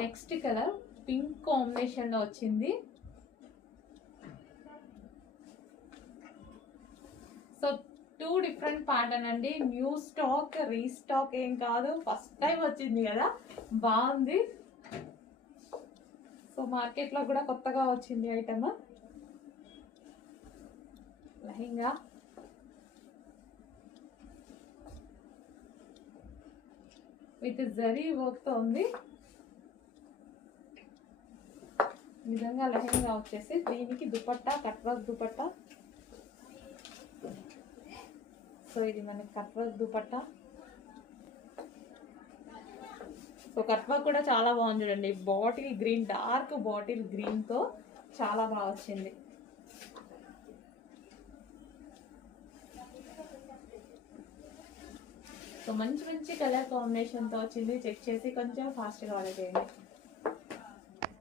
Next colour pink combination లో వచ్చింది. So 2 different pattern అండి. న్యూ స్టాక్, రీస్టాక్ ఏం కాదు, ఫస్ట్ టైం వచ్చింది కదా, బాగుంది. సో మార్కెట్ లో కూడా కొత్తగా వచ్చింది item. Lehenga with zari work తో ఉంది. నిజంగా లెహంగా వచ్చేసి దీనికి dupatta, cut work dupatta. So ఇది మనకి cut work dupatta. So cut work కూడా చాలా బాగుంది చూడండి. Bottle green, dark bottle green తో చాలా బాగా వచ్చింది. సో మంచి మంచి కలర్ కాంబినేషన్ తో వచ్చింది. చెక్ చేసి కొంచెం ఫాస్ట్గా ఆర్డర్ చేయండి.